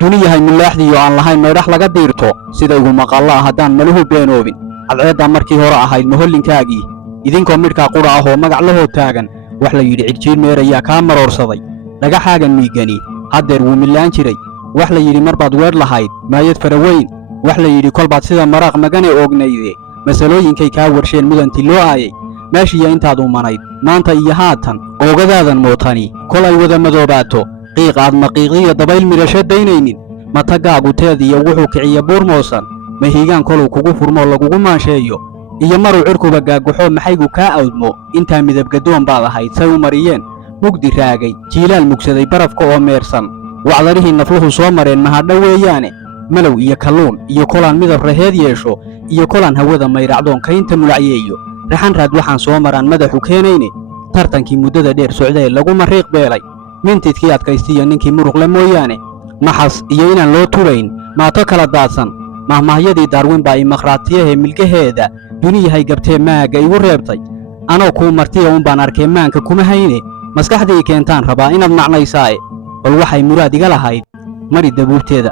duniyahay milaaxdiyo aan lahayn meedhax laga diirto sida ugu maqalla haddaan maluhu beenoobin cadceedda markii hore ahayd mahollinkaagii idinkoo midhkaa qudha ah oo magac la hood taagan wax la yidhi cidhjiir meerayaa kaa maroorsaday dhagaxaagan miigani haddeer wuu millaan jiray wax la yidhi mar baad weer lahayd maayad faraweyn wax la yidhi kol baad sida maraaq magane oognayde masalooyinkay kaa warsheen mudantii loo aayay meeshiiya intaad umanayd maanta iyo haatan oogadaadan mootani kol ay wada madoobaato qiiq aad maqiiqiyo dabayl midhasho daynaynin matagaagu teediyo wuxuu kiciya buur moosan mahiigaan koluu kugu furmoo lagugu maansheeyo iyo maruu cirkuba gaaguxoo maxaygu kaa awdmo intaa midabgadoon baad ahayd say u mariyeen mugdi raagay jiilaal mugsaday barafka oo meersan wacdarihii nafluhu soo mareen mahadho weeyaane malow iyo kalluun iyo kolaan midab raheed yeesho iyo kolaan hawada mayracdoon kaynta mulacyeeyo raxan raad waxaan soo maraan madaxu keenayne tartankii muddada dheer socdae lagu mariiq beelay mintidkii adkaystiyo ninkii muruqle mooyaane maxas iyo inaan loo turayn maato kala daadsan mahmahyadii daarwin baa imakhraatiyahee milgaheeda duniyahay gabtee maagga igu reebtay anoo kuu martiya unbaan arkee maanka kuma hayne maskaxdii keentaan rabaa inaad macnaysaae bal waxay muraad iga lahayd mari dabuurteeda